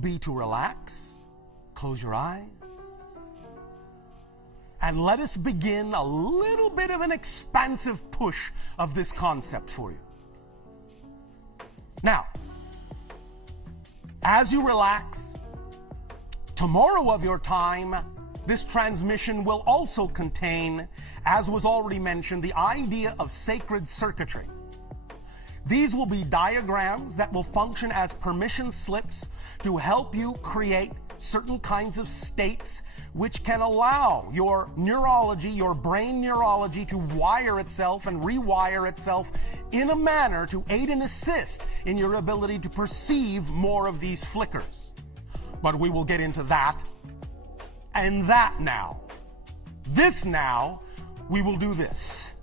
be to relax. Close your eyes. And let us begin a little bit of an expansive push of this concept for you. Now, as you relax, tomorrow of your time, this transmission will also contain, as was already mentioned, the idea of sacred circuitry. These will be diagrams that will function as permission slips to help you create certain kinds of states which can allow your neurology, your brain neurology, to wire itself and rewire itself in a manner to aid and assist in your ability to perceive more of these flickers. But we will get into that and that now. This now, we will do this.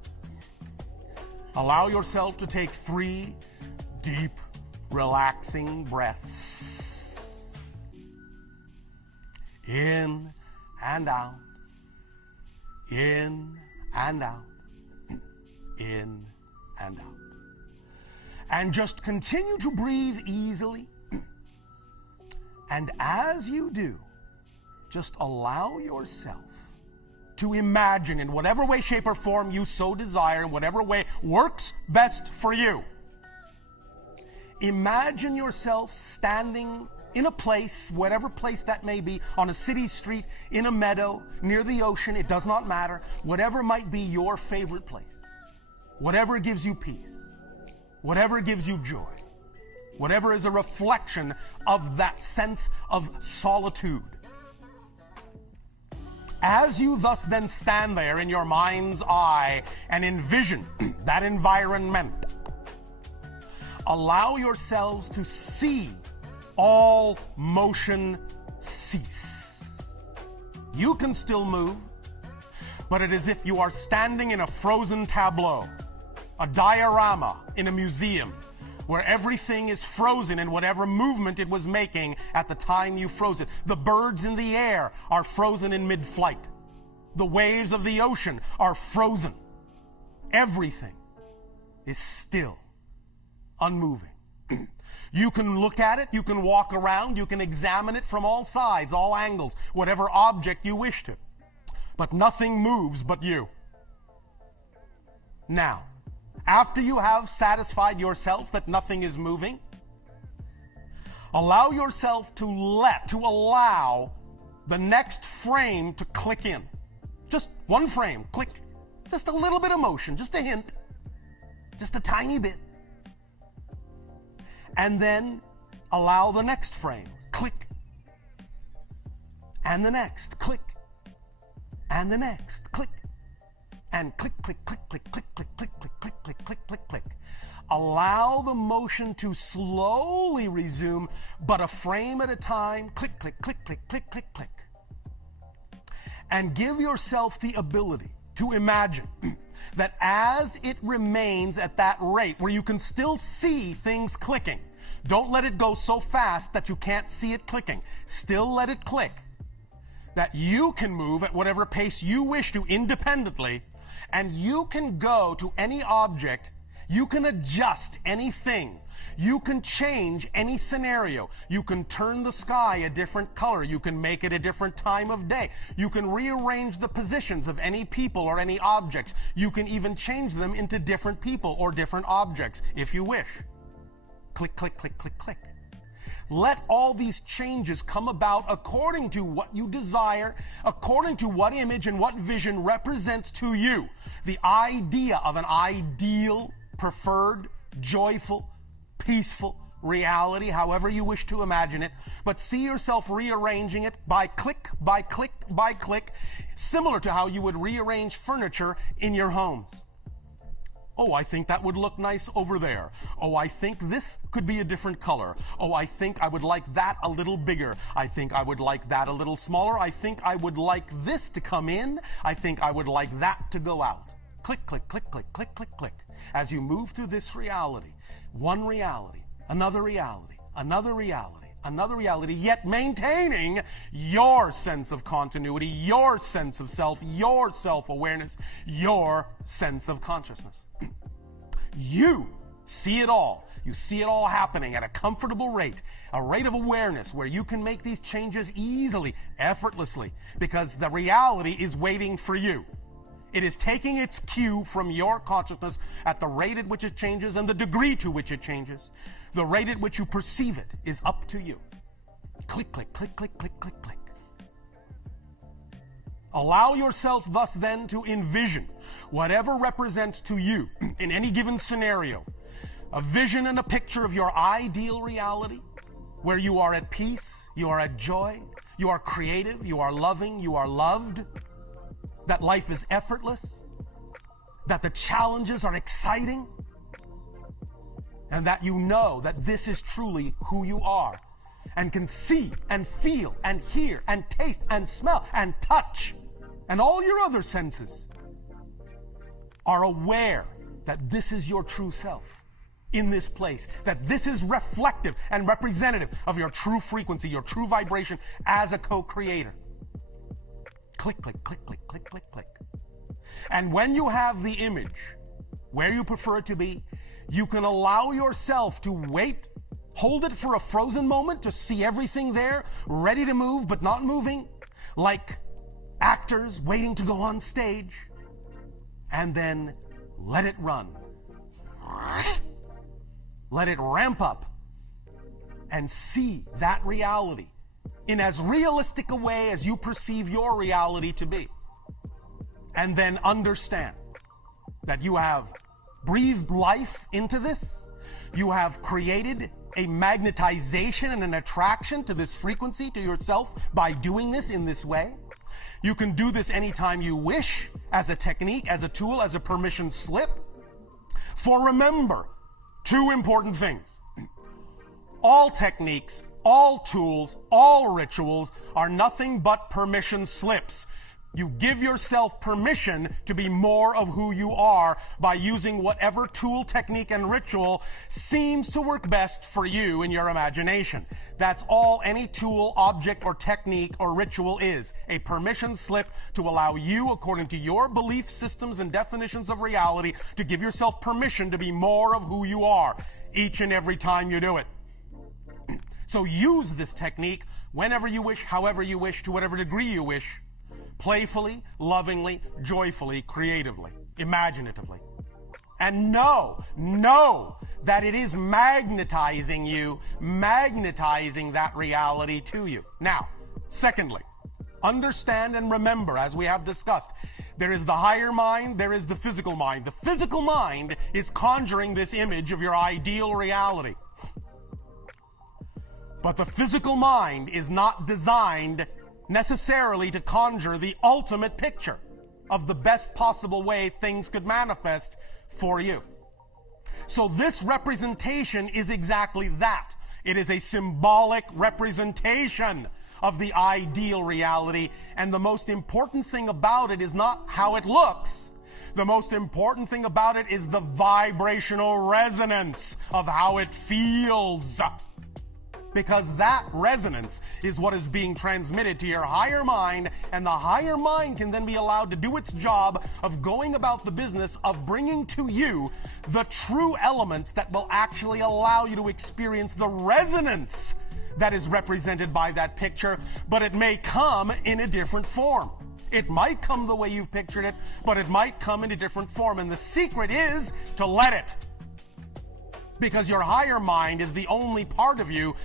Allow yourself to take 3 deep, relaxing breaths. In and out. In and out. In and out. And just continue to breathe easily. And as you do, just allow yourself to imagine in whatever way, shape, or form you so desire, in whatever way works best for you. Imagine yourself standing in a place, whatever place that may be, on a city street, in a meadow, near the ocean, it does not matter. Whatever might be your favorite place. Whatever gives you peace. Whatever gives you joy. Whatever is a reflection of that sense of solitude. As you thus then stand there in your mind's eye and envision that environment, allow yourselves to see all motion cease. You can still move, but it is if you are standing in a frozen tableau, a diorama in a museum, where everything is frozen in whatever movement it was making at the time you froze it. The birds in the air are frozen in mid-flight. The waves of the ocean are frozen. Everything is still, unmoving. You can look at it, you can walk around, you can examine it from all sides, all angles, whatever object you wish to. But nothing moves but you. Now, after you have satisfied yourself that nothing is moving, allow yourself to allow the next frame to click in. Just one frame, click. Just a little bit of motion, just a hint. Just a tiny bit. And then allow the next frame, click. And the next, click. And the next, click. And click, click, click, click, click, click, click, click, click, click, click, click, click. Allow the motion to slowly resume, but a frame at a time. Click, click, click, click, click, click, click. And give yourself the ability to imagine that as it remains at that rate where you can still see things clicking, don't let it go so fast that you can't see it clicking. Still let it click. That you can move at whatever pace you wish to independently, and you can go to any object, you can adjust anything, you can change any scenario, you can turn the sky a different color, you can make it a different time of day, you can rearrange the positions of any people or any objects, you can even change them into different people or different objects if you wish. Click, click, click, click, click. Let all these changes come about according to what you desire, according to what image and what vision represents to you the idea of an ideal, preferred, joyful, peaceful reality, however you wish to imagine it, but see yourself rearranging it by click, by click, by click, similar to how you would rearrange furniture in your homes. Oh, I think that would look nice over there. Oh, I think this could be a different color. Oh, I think I would like that a little bigger. I think I would like that a little smaller. I think I would like this to come in. I think I would like that to go out. Click, click, click, click, click, click, click. As you move through this reality, one reality, another reality, another reality, another reality, yet maintaining your sense of continuity, your sense of self, your self-awareness, your sense of consciousness. You see it all. You see it all happening at a comfortable rate, a rate of awareness where you can make these changes easily, effortlessly, because the reality is waiting for you. It is taking its cue from your consciousness at the rate at which it changes and the degree to which it changes. The rate at which you perceive it is up to you. Click, click, click, click, click, click, click. Allow yourself thus then to envision whatever represents to you in any given scenario a vision and a picture of your ideal reality where you are at peace, you are at joy, you are creative, you are loving, you are loved, that life is effortless, that the challenges are exciting, and that you know that this is truly who you are and can see and feel and hear and taste and smell and touch. And all your other senses are aware that this is your true self in this place, that this is reflective and representative of your true frequency, your true vibration as a co-creator. Click, click, click, click, click, click, click. And when you have the image where you prefer it to be, you can allow yourself to wait, hold it for a frozen moment to see everything there, ready to move but not moving, like actors waiting to go on stage, and then let it run. Let it ramp up and see that reality in as realistic a way as you perceive your reality to be. And then understand that you have breathed life into this. You have created a magnetization and an attraction to this frequency, to yourself, by doing this in this way. You can do this anytime you wish, as a technique, as a tool, as a permission slip. For remember, two important things. All techniques, all tools, all rituals are nothing but permission slips. You give yourself permission to be more of who you are by using whatever tool, technique, and ritual seems to work best for you in your imagination. That's all any tool, object, or technique or ritual is. A permission slip to allow you, according to your belief systems and definitions of reality, to give yourself permission to be more of who you are each and every time you do it. So use this technique whenever you wish, however you wish, to whatever degree you wish. Playfully, lovingly, joyfully, creatively, imaginatively. And know that it is magnetizing you, magnetizing that reality to you. Now, secondly, understand and remember, as we have discussed, there is the higher mind, there is the physical mind. The physical mind is conjuring this image of your ideal reality. But the physical mind is not designed necessarily to conjure the ultimate picture of the best possible way things could manifest for you. So this representation is exactly that. It is a symbolic representation of the ideal reality, and the most important thing about it is not how it looks. The most important thing about it is the vibrational resonance of how it feels. Because that resonance is what is being transmitted to your higher mind, and the higher mind can then be allowed to do its job of going about the business of bringing to you the true elements that will actually allow you to experience the resonance that is represented by that picture, but it may come in a different form. It might come the way you've pictured it, but it might come in a different form, and the secret is to let it. Because your higher mind is the only part of you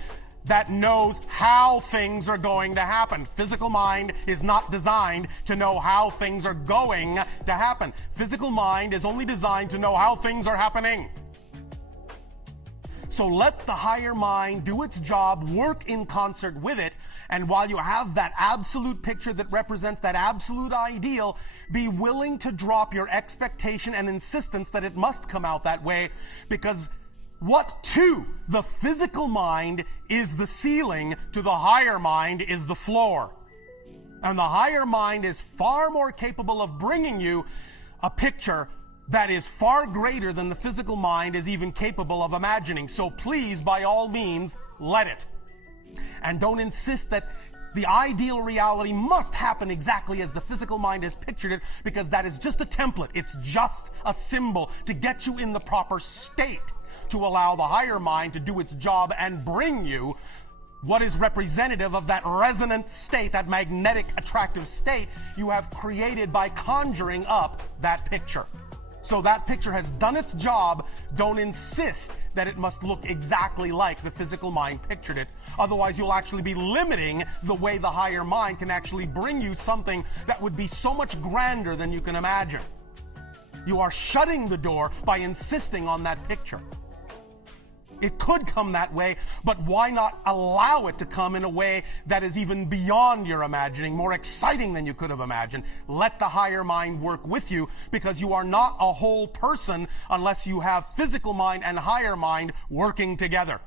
that knows how things are going to happen. Physical mind is not designed to know how things are going to happen. Physical mind is only designed to know how things are happening. So let the higher mind do its job, work in concert with it, and while you have that absolute picture that represents that absolute ideal, be willing to drop your expectation and insistence that it must come out that way, because what to the physical mind is the ceiling, to the higher mind is the floor. And the higher mind is far more capable of bringing you a picture that is far greater than the physical mind is even capable of imagining. So please, by all means, let it. And don't insist that the ideal reality must happen exactly as the physical mind has pictured it, because that is just a template. It's just a symbol to get you in the proper state. to allow the higher mind to do its job and bring you what is representative of that resonant state, that magnetic attractive state you have created by conjuring up that picture. So that picture has done its job. Don't insist that it must look exactly like the physical mind pictured it. Otherwise, you'll actually be limiting the way the higher mind can actually bring you something that would be so much grander than you can imagine. You are shutting the door by insisting on that picture. It could come that way, but why not allow it to come in a way that is even beyond your imagining, more exciting than you could have imagined? Let the higher mind work with you, because you are not a whole person unless you have physical mind and higher mind working together.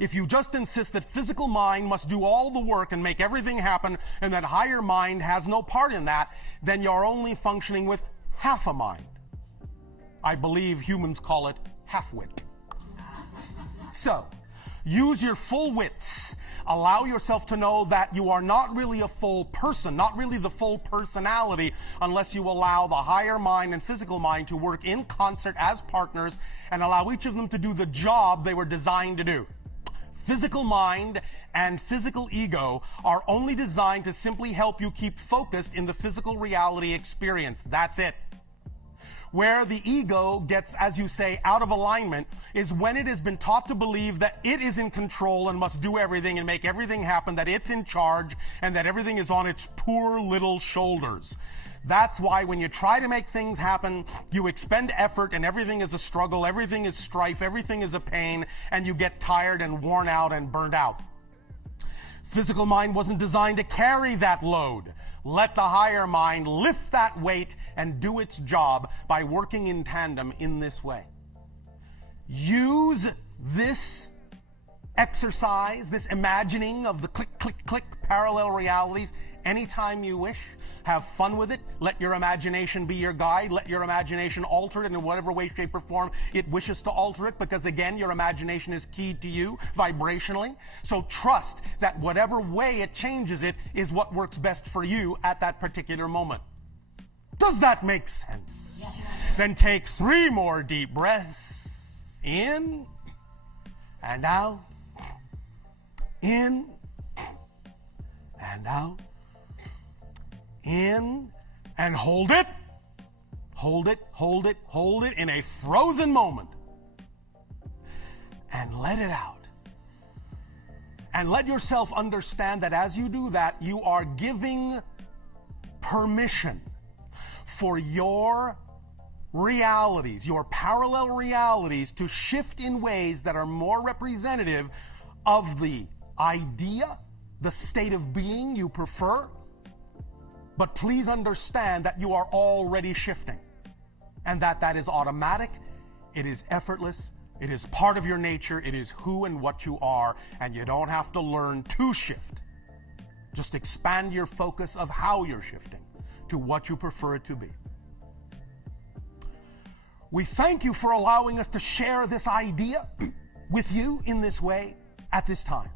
If you just insist that physical mind must do all the work and make everything happen, and that higher mind has no part in that, then you're only functioning with half a mind. I believe humans call it half-wit. So, use your full wits. Allow yourself to know that you are not really a full person, not really the full personality, unless you allow the higher mind and physical mind to work in concert as partners and allow each of them to do the job they were designed to do. Physical mind and physical ego are only designed to simply help you keep focused in the physical reality experience. That's it. Where the ego gets, as you say, out of alignment is when it has been taught to believe that it is in control and must do everything and make everything happen, that it's in charge, and that everything is on its poor little shoulders. That's why when you try to make things happen, you expend effort and everything is a struggle, everything is strife, everything is a pain, and you get tired and worn out and burned out. Physical mind wasn't designed to carry that load. Let the higher mind lift that weight and do its job by working in tandem in this way. Use this exercise, this imagining of the click, click, click parallel realities anytime you wish. Have fun with it. Let your imagination be your guide. Let your imagination alter it in whatever way, shape, or form it wishes to alter it, because again, your imagination is keyed to you vibrationally. So trust that whatever way it changes it is what works best for you at that particular moment. Does that make sense? Yes. Then take 3 more deep breaths. In and out. In and out. In and hold it. Hold it, hold it, hold it in a frozen moment. And let it out. And let yourself understand that as you do that, you are giving permission for your realities, your parallel realities, to shift in ways that are more representative of the idea, the state of being you prefer. But please understand that you are already shifting, and that is automatic, it is effortless, it is part of your nature, it is who and what you are, and you don't have to learn to shift. Just expand your focus of how you're shifting to what you prefer it to be. We thank you for allowing us to share this idea with you in this way at this time.